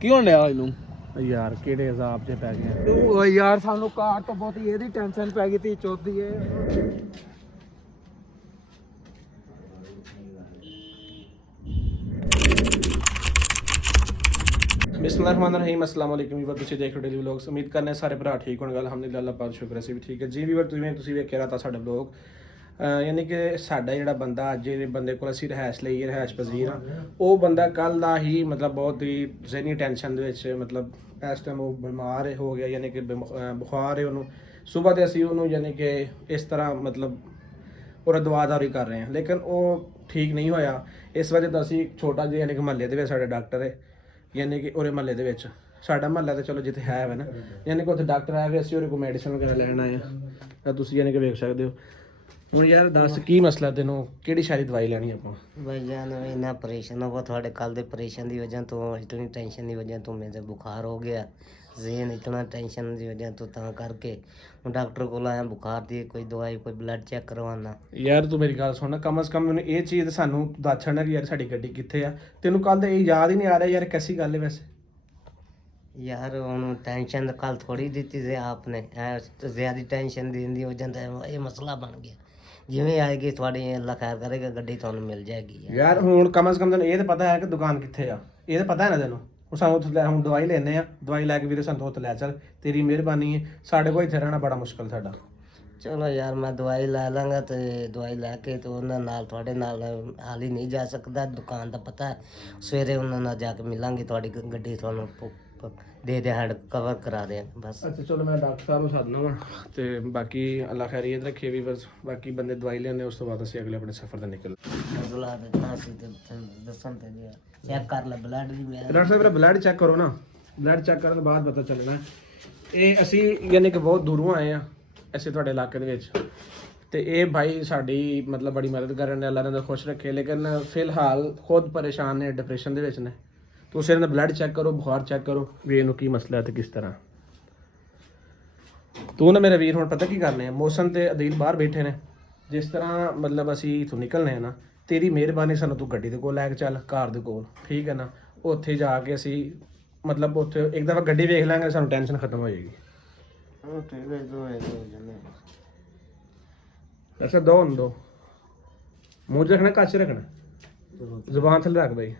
ਕੀ ਹੋਣ ਡਿਆ ਇਹਨੂੰ? ਯਾਰ ਕਿਹੜੇ ਹਿਸਾਬ 'ਚ ਪੈ ਗਏ ਓ ਯਾਰ ਸਾਨੂੰ ਕਾਰ ਤੋਂ ਬਹੁਤ ਇਹਦੀ ਟੈਨਸ਼ਨ ਪੈ ਗਈ ਤੀ ਚੌਥੀ ਏ। ਬਿਸਮਿल्लाहिर्रहमानिर्रहीम अस्सलाम वालेकुम ਵੀਰ, ਤੁਸੀਂ ਦੇਖ ਰਹੇ ਹੋ ਡੇਲੀ ਵਲੌਗਸ। ਉਮੀਦ ਕਰਨੇ ਸਾਰੇ ਭਰਾ ਠੀਕ ਹੋਣਗੇ। ਅਲਹਮਦੁਲਿਲਾ, ਅੱਲਾਹ ਪਾਕ ਸ਼ੁਕਰ ਅਸੀਂ ਵੀ ਠੀਕ ਹੈ ਜੀ। ਵੀਰ ਤੁਸੀਂ ਵੇਖਿਆ ਰਾਤਾ ਸਾਡਾ ਵਲੌਗ, ਯਾਨੀ ਕਿ ਸਾਡਾ ਜਿਹੜਾ ਬੰਦਾ ਅੱਜ ਦੇ ਬੰਦੇ ਕੋਲ ਅਸੀਂ ਰਿਹਾਇਸ਼ ਲਈ ਰਿਹਾਇਸ਼ ਪਜ਼ੀਰ ਹਾਂ, ਉਹ ਬੰਦਾ ਕੱਲ੍ਹ ਦਾ ਹੀ ਮਤਲਬ ਬਹੁਤ ਹੀ ਜ਼ਹਿਨੀ ਟੈਨਸ਼ਨ ਦੇ ਵਿੱਚ ਮਤਲਬ ਇਸ ਟਾਈਮ ਉਹ ਬਿਮਾਰ ਹੋ ਗਿਆ, ਯਾਨੀ ਕਿ ਬੁਖਾਰ ਹੈ ਉਹਨੂੰ। ਸਵੇਰ ਦੇ ਅਸੀਂ ਉਹਨੂੰ ਯਾਨੀ ਕਿ ਇਸ ਤਰ੍ਹਾਂ ਮਤਲਬ ਉਹਦਾ ਦਵਾਦਾਰੀ ਕਰ ਰਹੇ ਹਾਂ, ਲੇਕਿਨ ਉਹ ਠੀਕ ਨਹੀਂ ਹੋਇਆ। ਇਸ ਵਜ੍ਹਾ ਤੋਂ ਅਸੀਂ ਛੋਟਾ ਜਿਹਾ ਯਾਨੀ ਕਿ ਮਹੱਲੇ ਦੇ ਵਿੱਚ ਸਾਡੇ ਡਾਕਟਰ ਹੈ, ਯਾਨੀ ਕਿ ਉਹਦੇ ਮਹੱਲੇ ਦੇ ਵਿੱਚ ਸਾਡਾ ਮਹੱਲਾ ਤਾਂ ਚਲੋ ਜਿੱਥੇ ਹੈ ਵਾ ਨਾ, ਯਾਨੀ ਕਿ ਉੱਥੇ ਡਾਕਟਰ ਆਏ ਵੀ ਅਸੀਂ ਉਹਦੇ ਕੋਲ ਮੈਡੀਸਨ ਵਗੈਰਾ ਲੈਣ ਆਏ ਹਾਂ। ਤਾਂ ਤੁਸੀਂ ਯਾਨੀ ਕਿ ਵੇਖ ਸਕਦੇ ਹੋ। ਹੁਣ ਯਾਰ ਦੱਸ ਕੀ ਮਸਲਾ, ਤੈਨੂੰ ਕਿਹੜੀ ਸਾਰੀ ਦਵਾਈ ਲੈਣੀ ਆਪਾਂ? भाई जान इन्ना परेशान हो थोड़े कल दे परेशान की वजह तो इतनी टेंशन की वजह तो मेरे बुखार हो गया, जेन इतना टेंशन की वजह तो ता करके हूँ डॉक्टर को आया बुखार दी कोई दवाई कोई ब्लड चेक करवाना। ਯਾਰ ਤੂੰ ਮੇਰੀ ਗੱਲ ਸੁਣ, ਕਮ ਸੇ ਕਮ ਮੈਨੂੰ ਇਹ ਚੀਜ਼ ਸਾਨੂੰ ਦੱਸ ਛੱਡਣਾ ਕਿ ਯਾਰ ਸਾਡੀ ਗੱਡੀ ਕਿੱਥੇ ਆ। ਤੈਨੂੰ ਕੱਲ ਦਾ ਇਹ ਯਾਦ ਹੀ ਨਹੀਂ ਆ ਰਿਹਾ ਯਾਰ, कैसी ਗੱਲ ਹੈ ਵੈਸੇ? यार हूँ टेंशन तो कल थोड़ी दी थी आपने, तो ज़्यादा टेंशन देने की वजह तो ये मसला बन गया। जिवें आएगी थोड़ी अल्लाह खैर करेगा गड्डी ਤੁਹਾਨੂੰ ਮਿਲ ਜਾਏਗੀ। ਯਾਰ ਹੁਣ ਕਮ ਸੇ ਕਮ ਤੈਨੂੰ ਇਹ ਤਾਂ ਪਤਾ ਹੈ ਕਿ ਦੁਕਾਨ ਕਿੱਥੇ ਆ, ਇਹ ਤਾਂ ਪਤਾ ਹੈ ਨਾ ਤੈਨੂੰ। ਹੁਣ ਸਾਨੂੰ ਉੱਥੇ ਲੈ, ਹੁਣ ਦਵਾਈ ਲੈਣੇ ਆ, ਦਵਾਈ ਲੈ ਕੇ ਵੀਰੇ ਸਾਨੂੰ ਉੱਥੇ ਲੈ ਚੱਲ, ਤੇਰੀ ਮਿਹਰਬਾਨੀ ਹੈ। ਸਾਡੇ ਕੋਲ ਇੱਥੇ ਰਹਿਣਾ ਬੜਾ ਮੁਸ਼ਕਲ ਸਾਡਾ। ਚਲੋ ਯਾਰ ਮੈਂ ਦਵਾਈ ਲੈ ਲਾਂਗਾ ਤੇ ਦਵਾਈ ਲੈ ਕੇ ਤੇ ਉਹਨਾਂ ਨਾਲ ਤੁਹਾਡੇ ਨਾਲ ਹਾਲ ਹੀ ਨਹੀਂ ਜਾ ਸਕਦਾ, ਦੁਕਾਨ ਦਾ ਪਤਾ ਹੈ। ਸਵੇਰੇ ਉਹਨਾਂ ਨਾਲ ਜਾ ਕੇ ਮਿਲਾਂਗੇ, ਤੁਹਾਡੀ ਗੱਡੀ ਤੁਹਾਨੂੰ ਦੇ ਦੇ ਹੈਂਡ ਕਵਰ ਕਰਾ ਦੇ ਬਸ। ਅੱਛਾ ਚਲੋ ਮੈਂ ਡਾਕਟਰ ਸਾਹਿਬ ਨੂੰ ਸੱਦਣਾ ਵਾ ਤੇ ਬਾਕੀ ਅੱਲਾ ਖੈਰੀਅਤ ਰੱਖੇ ਵੀ, ਬਸ ਬਾਕੀ ਬੰਦੇ ਦਵਾਈ ਲੈਣੇ, ਉਸ ਤੋਂ ਬਾਅਦ ਅਸੀਂ ਅਗਲੇ ਆਪਣੇ ਸਫ਼ਰ ਤੇ ਨਿਕਲ। ਬੁਲਾ ਦਿੱਤਾ ਸੀ ਤੇ ਦੱਸਣ ਤੇ ਗਿਆ ਚੈੱਕ ਕਰ ਲੈ ਬਲੱਡ ਵੀ ਮੇਰਾ। ਡਾਕਟਰ ਸਾਹਿਬ ਮੇਰਾ ਬਲੱਡ ਚੈੱਕ ਕਰੋ ਨਾ, ਬਲੱਡ ਚੈੱਕ ਕਰਨ ਤੋਂ ਬਾਅਦ ਪਤਾ ਚੱਲਣਾ। ਇਹ ਅਸੀਂ ਯਾਨੀ ਕਿ ਬਹੁਤ ਦੂਰੋਂ ਆਏ ਆ ਅਸੀਂ ਤੁਹਾਡੇ ਇਲਾਕੇ ਦੇ ਵਿੱਚ, ਤੇ ਇਹ ਭਾਈ ਸਾਡੀ ਮਤਲਬ ਬੜੀ ਮਦਦ ਕਰਨ ਨੇ, ਅੱਲਾ ਨੇ ਖੁਸ਼ ਰੱਖੇ, ਲੇਕਿਨ ਫਿਲਹਾਲ ਖੁਦ ਪਰੇਸ਼ਾਨ ਨੇ, ਡਿਪਰੈਸ਼ਨ ਦੇ ਵਿੱਚ ਨੇ। ਤੁਸੀਂ ਇਹਨਾਂ ਦਾ ਬਲੱਡ ਚੈੱਕ ਕਰੋ, ਬੁਖਾਰ ਚੈੱਕ ਕਰੋ ਵੀ ਇਹਨੂੰ ਕੀ ਮਸਲਾ ਹੈ ਤੇ ਕਿਸ ਤਰ੍ਹਾਂ। ਤੂੰ ਨਾ ਮੇਰੇ ਵੀਰ ਹੁਣ ਪਤਾ ਕੀ ਕਰਨੇ ਆ, ਮੌਸਮ ਤੇ ਅਦੀਲ ਬਾਹਰ ਬੈਠੇ ਨੇ, ਜਿਸ ਤਰ੍ਹਾਂ ਮਤਲਬ ਅਸੀਂ ਇੱਥੋਂ ਨਿਕਲਨੇ ਆ ਨਾ, ਤੇਰੀ ਮਿਹਰਬਾਨੀ ਸਾਨੂੰ ਤੂੰ ਗੱਡੀ ਦੇ ਕੋਲ ਲੈ ਕੇ ਚੱਲ, ਕਾਰ ਦੇ ਕੋਲ, ਠੀਕ ਹੈ ਨਾ। ਉੱਥੇ ਜਾ ਕੇ ਅਸੀਂ ਮਤਲਬ ਉੱਥੇ ਇੱਕ ਦਫਾ ਗੱਡੀ ਵੇਖ ਲਾਂਗੇ, ਸਾਨੂੰ ਟੈਨਸ਼ਨ ਖਤਮ ਹੋ ਜਾਏਗੀ। ਠੀਕ ਹੈ ਦੋ ਜਨੇ ਅੱਛਾ ਦੋ ਮੂੰਹ 'ਚ ਰੱਖਣਾ, ਕੱਚ ਰੱਖਣਾ, ਜ਼ੁਬਾਨ ਥੱਲੇ ਰੱਖ ਬਈ।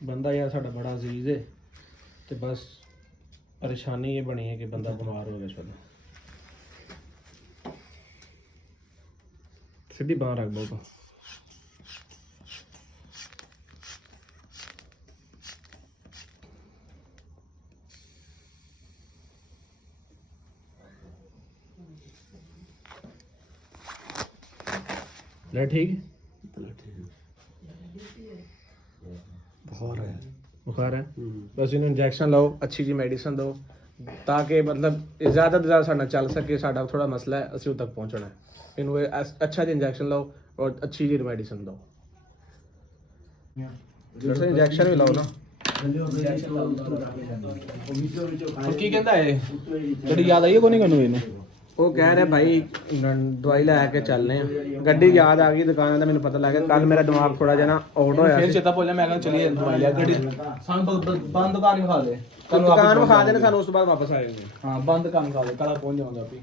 ਬੰਦਾ ਯਾਰ ਸਾਡਾ ਬੜਾ ਅਜ਼ੀਜ਼ ਹੈ, ਤੇ ਬਸ ਪਰੇਸ਼ਾਨੀ ਇਹ ਬਣੀ ਹੈ ਕਿ ਬੰਦਾ ਬਿਮਾਰ ਹੋ ਗਿਆ ਸਾਡਾ। ਸਿੱਧੀ ਬਾਂਹ ਰੱਖ ਬਹੁਤ। ਲੈ ठीक बुखार है बस इन्हें इंजैक्शन लाओ, अच्छी जी मेडिसिन दो, ताकि मतलब ज़्यादा तो ज़्यादा साढ़ा चल सके। साढ़ा थोड़ा मसला है, असी तक पहुँचना है। इन्हों अच्छा जी इंजैक्शन लाओ और अच्छी जी मेडिसिन दो। इंजैक्शन भी लाओ ना। ਕੀ ਕਹਿੰਦਾ ਏ? ਜਿਹੜੀ ਯਾਦ ਆਈ ਹੈ ਕੋਈ ਨਹੀਂ ਕੋਨੂੰ ਇਹਨੂੰ? ਉਹ ਕਹਿ ਰਿਹਾ ਭਾਈ ਦਵਾਈ ਲੈ ਕੇ ਚੱਲਨੇ ਆ, ਗੱਡੀ ਯਾਦ ਆ ਗਈ ਦੁਕਾਨਾਂ ਦਾ, ਮੈਨੂੰ ਪਤਾ ਲੱਗ ਗਿਆ। ਕੱਲ ਮੇਰਾ ਦਿਮਾਗ ਥੋੜਾ ਜਿਹਾ ਨਾ ਆਊਟ ਹੋਇਆ ਫਿਰ ਸੀ। ਚੇਤਾ ਭੁੱਲ ਗਿਆ, ਮੈਂ ਕਹਿੰਦਾ ਚਲੀਏ ਦਵਾਈ ਲਿਆ ਗੱਡੀ ਸਾਨੂੰ ਬੰਦ ਦੁਕਾਨ ਹੀ ਵਿਖਾ ਦੇ। ਦੁਕਾਨ ਵਿਖਾ ਦੇਣੇ ਸਾਨੂੰ, ਉਸ ਤੋਂ ਬਾਅਦ ਵਾਪਸ ਆਏਗੇ। ਹਾਂ ਬੰਦ ਦੁਕਾਨ ਵਿਖਾ ਦੇ, ਕੱਲ ਪਹੁੰਚ ਜਾਵਾਂਗਾ ਆਪੀ।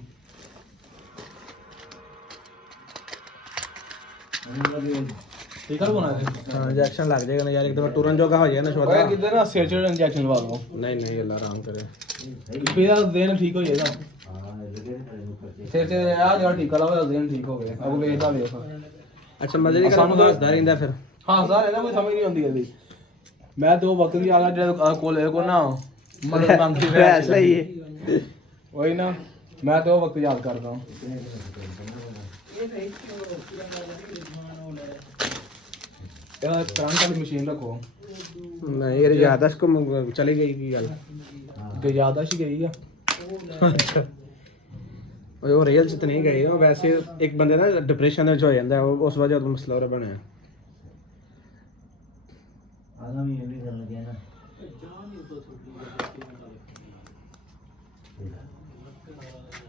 ਠੀਕ ਹੈ ਬਣਾ ਦੇ। ਹਾਂ ਇੰਜੈਕਸ਼ਨ ਲੱਗ ਜਾਏਗਾ ਨਾ ਯਾਰ, ਇੱਕ ਦਫਾ ਟੁਰਨ ਜੋਗਾ ਹੋ ਜਾਏ ਨਾ ਓਏ ਛੋਟਾ। ਕਿਧਰ ਨਾ ਸਿਰ 'ਚ ਇੰਜੈਕਸ਼ਨ ਲਵਾ ਲਓ, ਨਹੀਂ ਅੱਲਾ ਆਰਾਮ ਕਰੇ, ਫਿਰ ਦੇਨ ਠੀਕ ਹੋ ਜਾਏਗਾ। ਸਿਰ 'ਚ ਆ ਜਿਹੜਾ ਟੀਕਾ ਲਾਇਆ ਦੇਨ ਠੀਕ ਹੋ ਗਿਆ। ਅਬ ਵੇਖਦਾ ਵੇਖ। ਅੱਛਾ ਮਜ਼ੇ ਦੀ ਗੱਲ ਦੱਸਦਾ ਰਹਿੰਦਾ ਫਿਰ। ਹਾਂ ਸਰ ਇਹਦਾ ਕੋਈ ਸਮਝ ਨਹੀਂ ਆਉਂਦੀ ਇਹਦੀ। ਮੈਂ ਤੇ ਉਹ ਵਕਤ ਵੀ ਆ ਗਿਆ ਜਿਹੜਾ ਕੋਲ ਨਾ ਮਦਦ ਮੰਗਦੀ ਫੈਸਲਾ ਹੀ ਹੈ ਉਹੀ ਨਾ, ਮੈਂ ਤੇ ਉਹ ਵਕਤ ਯਾਦ ਕਰਦਾ। ਯਾਰ ਕਰੰਟ ਵਾਲੀ ਮਸ਼ੀਨ ਰੱਖੋ। ਨਹੀਂ ਯਾਰ ਯਾਦਾਸ਼ਤ ਕੋ ਚਲੀ ਗਈ ਕੀ ਗੱਲ? ਕਿ ਯਾਦਾਸ਼ਤ ਹੀ ਗਈ ਆ। ਅੱਛਾ ਉਹ ਰੀਅਲ ਚ ਤਾਂ ਨਹੀਂ ਗਈ, ਉਹ ਵੈਸੇ ਇੱਕ ਬੰਦੇ ਨਾ ਡਿਪਰੈਸ਼ਨ ਦੇ ਵਿੱਚ ਹੋ ਜਾਂਦਾ, ਉਸ ਵਜ੍ਹਾ ਤੋਂ ਮਸਲਾ ਹੋ ਬਣਿਆ। ਆਗਾ ਵੀ ਇਹ ਵੀ ਕਰਨ ਲੱਗਿਆ ਨਾ।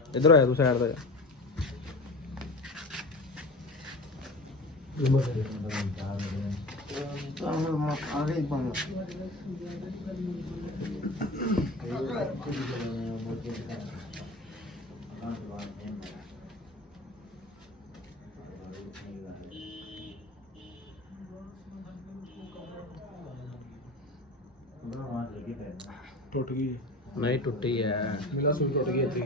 ਇੱਧਰ ਆਇਆ ਤੂੰ ਸਾਈਡ ਤੇ ਟੁੱਟ ਗਈ ਨਹੀਂ ਟੁੱਟੀ ਹੈ ਮਿਲਾ ਸੂਈ ਟੁੱਟ ਗਈ ਇੱਥੇ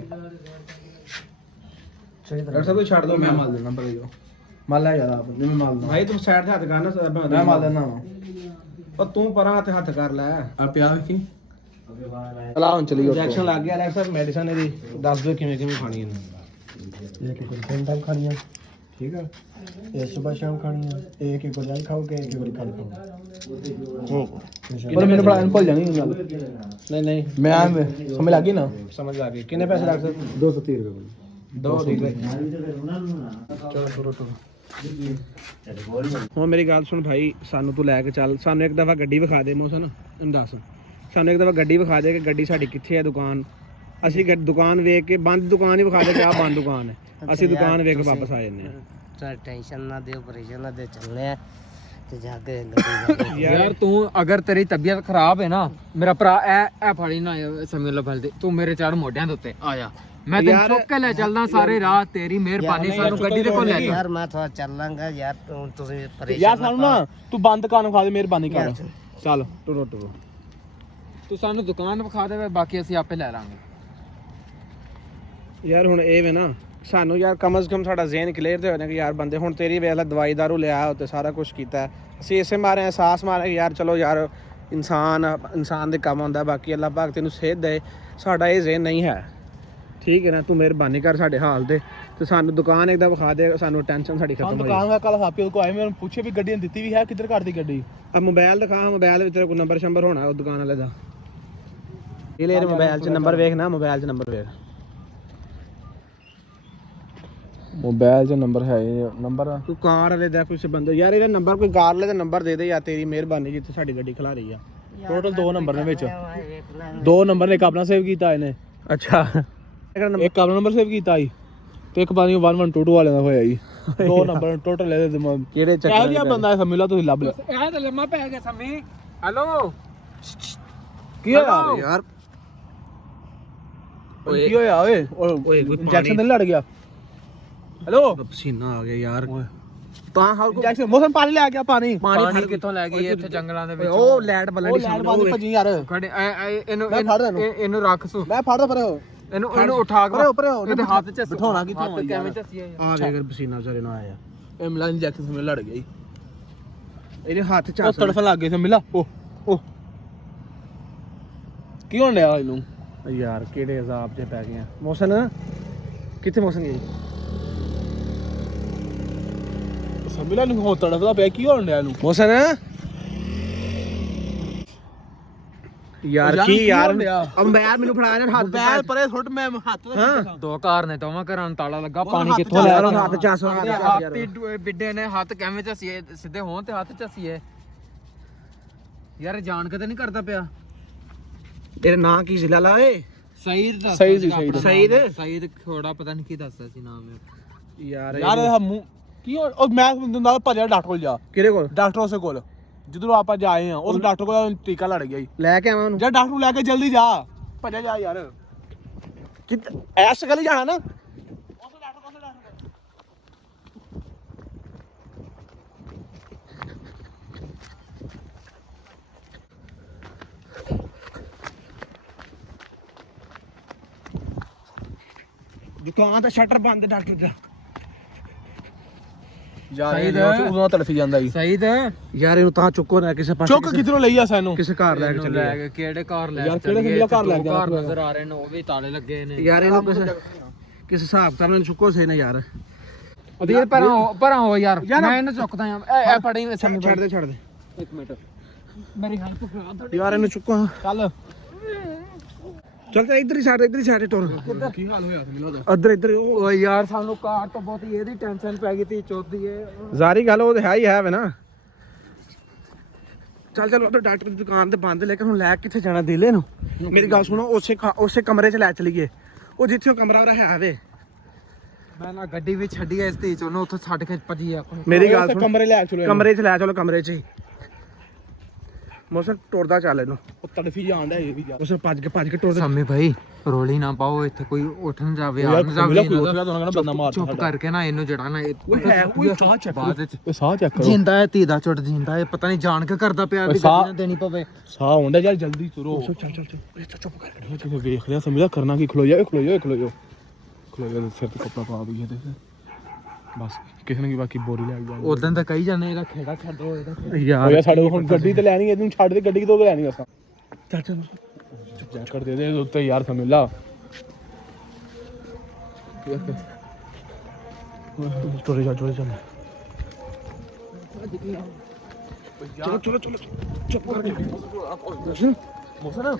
ਡਾਕਟਰ ਸਾਹਿਬ ਛੱਡ ਦੋ ਮੈਂ ਮਾਲ ਦੇਣਾ ਪਰ ਜੋ ਮਾਲ ਲੈ ਯਾਰ ਆਪ ਜਿਵੇਂ ਮਾਲ ਦਾ ਭਾਈ ਤੂੰ ਸਾਈਡ ਤੇ ਹੱਥ ਕਰਨਾ ਮੈਂ ਮਾਲ ਦੇਣਾ ਵਾ ਪਰ ਤੂੰ ਪਰਾਂ ਹੱਥ ਹੱਥ ਕਰ ਲੈ ਆ ਪਿਆ ਵੇਖੀ ਚਲਾ ਹੁਣ ਚਲੀ ਇੰਜੈਕਸ਼ਨ ਲੱਗ ਗਿਆ ਡਾਕਟਰ ਸਾਹਿਬ ਮੈਡੀਸਨ ਇਹਦੀ ਦੱਸ ਦਿਓ ਕਿਵੇਂ ਕਿਵੇਂ ਖਾਣੀ ਇਹਨੂੰ एक एक तीन टाइम खानी है ठीक है ये सुबह शाम खानी है एक एक गोली खाओगे एक एक गोली कल खाओगे ਪਰ ਮੈਨੂੰ ਬੜਾ ਭੁੱਲ ਜਾਣੀ ਇਹ ਗੱਲ ਨਹੀਂ ਨਹੀਂ ਮੈਂ ਸਮਝ ਲੱਗ ਗਈ ਨਾ ਸਮਝ ਲੱਗ ਗਈ ਕਿੰਨੇ ਪੈਸੇ ਡਾਕਟਰ ਸਾਹਿਬ 230 रुपए गोली ਦੋ ਠੀਕ ਹੈ ਚਲੋ ਟੁਰੋ ਟੁਰੋ ਹੁਣ ਮੇਰੀ ਗੱਲ ਸੁਣ ਭਾਈ ਸਾਨੂੰ ਤੂੰ ਲੈ ਕੇ ਚੱਲ ਸਾਨੂੰ ਇੱਕ ਦਫਾ ਗੱਡੀ ਵਿਖਾ ਦੇ ਮੋਸਨ ਇਹਨੂੰ ਦੱਸ ਸਾਨੂੰ ਇੱਕ ਦਫਾ ਗੱਡੀ ਵਿਖਾ ਦੇ ਕਿ ਗੱਡੀ ਸਾਡੀ ਕਿੱਥੇ ਹੈ ਦੁਕਾਨ ਅਸੀਂ ਦੁਕਾਨ ਵੇਖ ਕੇ ਬੰਦ ਦੁਕਾਨ ਹੀ ਵਿਖਾ ਦੇ ਕਿ ਆਹ ਬੰਦ ਦੁਕਾਨ ਹੈ ਅਸੀਂ ਦੁਕਾਨ ਵੇਖ ਕੇ ਵਾਪਸ ਆ ਜਾਂਦੇ ਹਾਂ ਚਾਹ ਟੈਨਸ਼ਨ ਨਾ ਦੇ ਆਪਰੇਸ਼ਨ ਨਾ ਦੇ ਚੱਲਨੇ ਆ ਤੇ ਜਾ ਕੇ ਗੱਡੀ ਯਾਰ ਤੂੰ ਅਗਰ ਤੇਰੀ ਤਬੀਅਤ ਖਰਾਬ ਹੈ ਨਾ ਮੇਰਾ ਭਰਾ ਐ ਫੜੀ ਨਾ ਸਮੇਂ ਲਫਲ ਦੇ ਤੂੰ ਮੇਰੇ ਚਾਰ ਮੋਢਿਆਂ ਦੇ ਉੱਤੇ ਆ ਜਾ ਮੈਂ ਤੈਨੂੰ ਚੁੱਕ ਕੇ ਲੈ ਚੱਲਦਾ ਸਾਰੇ ਰਾਹ ਤੇਰੀ ਮਿਹਰਬਾਨੀ ਸਾਨੂੰ ਗੱਡੀ ਦੇ ਕੋਲ ਲੈ ਜਾ ਯਾਰ ਮੈਂ ਥੋੜਾ ਚੱਲਾਂਗਾ ਯਾਰ ਤੁਸੀਂ ਪਰੇਸ਼ਾਨ ਯਾਰ ਸਾਨੂੰ ਨਾ ਤੂੰ ਬੰਦ ਦੁਕਾਨ ਵਿਖਾ ਦੇ ਮਿਹਰਬਾਨੀ ਕਰ ਚੱਲ ਟੁਰੋ ਟੁਰੋ ਤੂੰ ਸਾਨੂੰ ਦੁਕਾਨ ਵਿਖਾ ਦੇ ਬਾਕੀ ਅਸੀਂ ਆਪੇ ਲੈ ਲਾਂਗੇ ਯਾਰ ਹੁਣ ਇਹ ਵੇ ਨਾ ਸਾਨੂੰ ਯਾਰ ਕਮ ਸੇ ਕਮ ਸਾਡਾ ਜ਼ੇਨ ਕਲੀਅਰ ਤੇ ਹੋਣਾ ਕਿ ਯਾਰ ਬੰਦੇ ਹੁਣ ਤੇਰੀ ਵੇਖ ਲੈ ਦਵਾਈ ਦਾਰੂ ਲਿਆ ਉੱਤੇ ਸਾਰਾ ਕੁਝ ਕੀਤਾ ਅਸੀਂ ਇਸੇ ਮਾਰੇ ਅਹਿਸਾਸ ਮਾਰੇ ਕਿ ਯਾਰ ਚਲੋ ਯਾਰ ਇਨਸਾਨ ਦੇ ਕੰਮ ਆਉਂਦਾ ਬਾਕੀ ਅੱਲਾਹ ਪਾਕ ਤੈਨੂੰ ਸਿਹਤ ਦੇ ਸਾਡਾ ਇਹ ਜ਼ੇਨ ਨਹੀਂ ਹੈ ਠੀਕ ਹੈ ਨਾ ਤੂੰ ਮਿਹਰਬਾਨੀ ਕਰ ਸਾਡੇ ਹਾਲ ਤੇ ਸਾਨੂੰ ਦੁਕਾਨ ਇੱਕਦਮ ਵਿਖਾ ਦੇ ਸਾਨੂੰ ਟੈਨਸ਼ਨ ਸਾਡੀ ਖਤਮ ਹੋ ਦੁਕਾਨ ਦਾ ਕੱਲ ਹਾਪੀ ਕੋ ਆਏ ਮੈਨੂੰ ਪੁੱਛੇ ਵੀ ਗੱਡੀ ਦਿੱਤੀ ਵੀ ਹੈ ਕਿੱਧਰ ਘਰ ਦੀ ਗੱਡੀ ਆ ਮੋਬਾਈਲ ਦਿਖਾ ਮੋਬਾਈਲ ਵਿੱਚ ਤੇਰਾ ਕੋਈ ਨੰਬਰ ਸ਼ੰਬਰ ਹੋਣਾ ਉਹ ਦੁਕਾਨ ਵਾਲੇ ਦਾ ਇਹ ਲੈ ਮੋਬਾਈਲ 'ਚ ਨੰਬਰ ਵੇਖ ਨਾ ਮੋਬਾਈਲ 'ਚ ਨੰਬਰ ਵੇਖ ਮੋਬਾਈਲ 'ਚ ਨੰਬਰ ਹੈ ਨੰਬਰ ਕੋਈ ਕਾਰ ਵਾਲੇ ਦਾ ਕੁਛ ਬੰਦੇ ਯਾਰ ਇਹਦਾ ਨੰਬਰ ਕੋਈ ਕਾਰ ਵਾਲੇ ਦਾ ਨੰਬਰ ਦੇ ਦੇ ਯਾਰ ਤੇਰੀ ਮਿਹਰਬਾਨੀ ਜਿੱਥੇ ਸਾਡੀ ਗੱਡੀ ਖਲਾ ਰਹੀ ਆ ਟੋਟਲ 2 ਨੰਬਰ ਨੇ ਵਿੱਚ 2 ਨੰਬਰ ਨੇ ਇੱਕ ਆਪਣਾ ਸੇਵ ਕੀਤਾ ਇਹਨੇ ਅੱਛਾ ਇੱਕ ਆਪਣਾ ਨੰਬਰ ਸੇਵ ਕੀਤਾ ਜੀ ਤੇ ਇੱਕ ਬਾਨੀ 1122 ਵਾਲਿਆਂ ਦਾ ਹੋਇਆ ਜੀ 2 ਨੰਬਰ ਟੋਟਲ ਇਹਦੇ ਦਿਮਾਗ ਕਿਹੜੇ ਕਿਹੋ ਜਿਹਾ ਬੰਦਾ ਹੈ ਸਮਝ ਲਾ ਤੁਸੀਂ ਲੱਭ ਲਿਆ ਇਹ ਤਾਂ ਲੰਮਾ ਪੈ ਗਿਆ ਸਮੀ ਹੈਲੋ ਕੀ ਹੋਇਆ ਯਾਰ ਕੀ ਹੋਇਆ ਓਏ ਓਏ ਕੋਈ ਇੰਜੈਕਸ਼ਨ ਤੇ ਲੜ ਗਿਆ ਹੈਲੋ ਪਸੀਨਾ ਆ ਗਿਆ ਯਾਰ ਤਾਂ ਹਾਲ ਇੰਜੈਕਸ਼ਨ ਮੌਸਮ ਪਾਣੀ ਲੈ ਗਿਆ ਪਾਣੀ ਪਾਣੀ ਕਿੱਥੋਂ ਲੈ ਗਈ ਇੱਥੇ ਜੰਗਲਾਂ ਦੇ ਵਿੱਚ ਉਹ ਲੈਟ ਉਹ ਬੱਲਣੀ ਲੈਣ ਬਾਅਦ ਭੱਜੀ ਯਾਰ ਖੜੇ ਇਹਨੂੰ ਮੈਂ ਫੜ ਲੈਨੂੰ। ਇਹਨੂੰ ਰੱਖ ਸੂ ਮੈਂ ਫੜਦਾ ਪਰ ਇਹਨੂੰ ਉਠਾ ਕੇ ਪਰੇ ਇਹਦੇ ਹੱਥ 'ਚ ਬਿਠਾਉਣਾ ਕਿੱਥੋਂ ਹੱਥ ਕਿਵੇਂ ਚੱਸੀਏ ਆ ਵੇਖ ਪਸੀਨਾ ਵਿਚਾਰੇ ਨਾਲ ਆਇਆ ਇਹ ਮਿਲਾ ਇੰਜੈਕਸ਼ਨ ਸਮੇਂ ਲੜ ਗਿਆ ਜੀ ਇਹਦੇ ਹੱਥ ਚ ਉਹ ਤੜਫਣ ਲੱਗ ਗਏ ਸੀ ਮਿਲਾ ਉਹ ਕੀ ਹੋਣ ਡਿਆ ਇਹਨੂੰ ਯਾਰ ਕਿਹੜੇ ਅਜ਼ਾਬ 'ਚ ਪੈ ਗਏ ਆ ਮੋਸਨ ਕਿੱਥੇ ਮੋਸਨ ਗਈ ਸਮਿਲਾ ਨੂੰ ਹੋ ਤੜਫਦਾ ਪਿਆ ਕੀ ਹੋਣ ਡਿਆ ਇਹਨੂੰ ਮੋਸਨ ਯਾਰ ਕੀ ਯਾਰ ਮੋਬਾਈਲ ਮੈਨੂੰ ਫੜਾ ਯਾਰ ਹੱਥ ਬੈਲ ਪਰੇ ਥੋੜ ਮੈਂ ਹੱਥ ਹਾਂ ਦੋ ਘਰ ਨੇ ਦੋਵਾਂ ਘਰਾਂ ਨੂੰ ਤਾਲਾ ਲੱਗਾ ਪਾਣੀ ਹੱਥ ਕਿੱਥੋਂ ਚ ਲੈ ਯਾਰ ਆਉਣਾ? ਹੱਥ ਚ ਆਸੋ ਹੱਥ ਬਿੱਡੇ ਨੇ ਹੱਥ ਕਿਵੇਂ ਚੱਸੀਏ ਸਿੱਧੇ ਹੋਣ ਤੇ ਹੱਥ ਚੱਸੀਏ ਯਾਰ ਜਾਣ ਕੇ ਤੇ ਨਹੀਂ ਕਰਦਾ ਪਿਆ ਤੇਰਾ ਨਾਂ ਕੀ ਸੀ ਲਾਲਾ ਓਏ ਸਈਦ ਦਾ ਸਈਦ ਸੀ, ਸਈਦ। ਸਈਦ ਥੋੜਾ ਪਤਾ ਨਹੀਂ ਕੀ ਦੱਸਦਾ ਸੀ ਨਾਮ ਯਾਰ ਯਾਰ ਇਹ ਮੂੰਹ ਕੀ ਉਹ ਮੈਂ ਨਾਲ ਭੱਜਿਆ ਡਾਕਟਰ ਕੋਲ ਜਾ ਕਿਹਦੇ ਕੋਲ ਡਾਕਟਰ ਉਸੇ ਕੋਲ ਜਦੋਂ ਆਪਾਂ ਜਾਏ ਆ ਉਸ ਡਾਕਟਰ ਕੋਲ ਟੀਕਾ ਲੜ ਗਿਆ ਜੀ ਲੈ ਕੇ ਆਵਾਂ ਉਹਨੂੰ ਜਾ ਡਾਕਟਰ ਨੂੰ ਲੈ ਕੇ ਜਲਦੀ ਜਾ ਭੱਜਿਆ ਜਾ ਯਾਰ ਐਸ ਗਲੀ ਜਾਣਾ ਨਾ ਦੁਕਾਨ ਦਾ ਸ਼ਟਰ ਬੰਦ ਡਾਕਟਰ ਦਾ ਸਈਦ ਉਦੋਂ ਤੜਫੀ ਜਾਂਦਾ ਜੀ ਸਈਦ ਯਾਰ ਇਹਨੂੰ ਤਾਂ ਚੁੱਕੋ ਨਾ ਕਿਸੇ ਪਾਸੇ ਚੁੱਕ ਕਿਧਰੋਂ ਲਈ ਆ ਸਾਨੂੰ ਕਿਸੇ ਘਰ ਲੈ ਕੇ ਲੈ ਚੱਲੇ ਕੇ ਕਿਹੜੇ ਘਰ ਲੈ ਯਾਰ ਕੇ ਕਿਹੜੇ ਚੱਲੀਏ? ਕਿਹੜਾ ਘਰ ਲੈ ਕੇ ਦੋ ਜਾਣਾ ਘਰ ਨਜ਼ਰ ਆ ਰਹੇ ਨੇ ਉਹ ਵੀ ਤਾਲੇ ਲੱਗੇ ਨੇ ਯਾਰ ਇਹਨੂੰ ਕਿਸੇ ਹਿਸਾਬ ਕਰਨ ਨੂੰ ਚੁੱਕੋ ਸੇ ਨਾ ਯਾਰ ਉਹਦੇ ਪਰਾਂ ਹੋ ਯਾਰ ਮੈਂ ਇਹਨੂੰ ਚੁੱਕਦਾ ਆ ਇਹ ਪੜੀ ਛੱਡ ਦੇ ਇੱਕ ਮਿੰਟ ਮੇਰੀ ਹੈਲਪ ਕਰਾ ਥੋੜੀ ਯਾਰ ਇਹਨੂੰ ਚੁੱਕੋ ਚੱਲ ਚੱਲ ਤੇ ਇੱਧਰ ਹੀ ਛੱਡ ਟੁਰ ਕੀ ਹਾਲ ਹੋਇਆ ਸੀ ਮਿਲਾ ਇੱਧਰ ਉਹ ਓ ਯਾਰ ਸਾਨੂੰ ਕਾਰ ਤੋਂ ਬਹੁਤ ਇਹਦੀ ਟੈਨਸ਼ਨ ਪੈ ਗਈ ਤੀ ਚੌਥੀ ਏ ਜ਼ਾਰੀ ਗੱਲ ਉਹ ਹੈ ਹੀ ਹੈ ਵੇ ਨਾ ਚੱਲ ਉਹ ਡਾਕਟਰ ਦੀ ਦੁਕਾਨ ਤੇ ਬੰਦ ਲੇਕਿਨ ਹੁਣ ਲੈ ਕਿੱਥੇ ਜਾਣਾ ਦਿੱਲੇ ਨੂੰ ਮੇਰੀ ਗੱਲ ਸੁਣੋ ਉਸੇ ਕਮਰੇ 'ਚ ਲੈ ਚਲੀਏ ਉਹ ਜਿੱਥੇ ਉਹ ਕਮਰਾ ਉਹਦਾ ਹੈ ਵੇ ਮੈਂ ਨਾ ਗੱਡੀ ਵਿੱਚ ਛੱਡੀ ਐ ਇਸ ਤੇ ਉਹਨੂੰ ਉੱਥੋਂ ਛੱਡ ਕੇ ਭੱਜੀ ਆ ਮੇਰੀ ਗੱਲ ਸੁਣ ਕਮਰੇ ਲੈ ਚਲੋ ਕਮਰੇ 'ਚ ਲੈ ਚਲੋ ਕਮਰੇ 'ਚ ਹੀ ਮੌਸਮ ਟੁਰਦਾ ਚੱਲ ਇਹਨੂੰ ਉਹ ਤੜਫੀ ਜਾਂਦਾ ਇਹ ਵੀ ਉਸ ਭੱਜ ਕੇ ਟੁਰਦਾ ਸਾਮੀ ਭਾਈ ਰੋਲੀ ਨਾ ਪਾਓ ਇੱਥੇ ਕੋਈ ਉੱਠ ਨਾ ਜਾਵੇ ਆ ਨਾ ਜਾਵੇ ਚੁੱਪ ਕਰਕੇ ਨਾ ਇਹਨੂੰ ਜੜਾ ਨਾ ਸਾਹ ਚੈੱਕ ਬਾਅਦ ਵਿੱਚ ਸਾਹ ਚੈੱਕ ਕਰੋ ਜਿੰਦਾ ਹੈ ਧੀ ਦਾ ਚੁੱਟ ਜਿੰਦਾ ਹੈ ਪਤਾ ਨਹੀਂ ਜਾਣ ਕੇ ਕਰਦਾ ਪਿਆ ਵੀ ਗੱਡੀ ਨਾ ਦੇਣੀ ਪਵੇ ਸਾਹ ਆਉਂਦਾ ਯਾਰ ਜਲਦੀ ਤੁਰੋ ਚੱਲ ਚੁੱਪ ਕਰਕੇ ਵੇਖ ਲਿਆ ਸਮਝਦਾ ਕਰਨਾ ਕੀ ਖਲੋ ਜਾ ਸਿਰ ਤੇ ਕੱਪੜਾ ਪਾ ਵੀ ਤੇ ਬਸ ਕਿਸੇ ਨੇ ਕੀ ਬਾਕੀ ਬੋਰੀ ਲੈ ਗਿਆ ਉਦੋਂ ਤਾਂ ਕਹੀ ਜਾਂਦੇ ਇਹਦਾ ਖੇੜਾ ਛੱਡੋ ਇਹਦਾ ਯਾਰ ਸਾਡੇ ਹੁਣ ਗੱਡੀ ਤੇ ਲੈਣੀ ਇਹਨੂੰ ਛੱਡ ਦੇ ਗੱਡੀ ਕਿਤੋਂ ਲੈਣੀ ਅਸਾਂ ਚੱਲ ਜੈਕਟ ਦੇ ਦੇ ਉੱਤੇ ਯਾਰ ਸਮਝ ਲਾ ਚਲੋ ਚੁੱਪ ਕਰਕੇ ਮੋਸਨ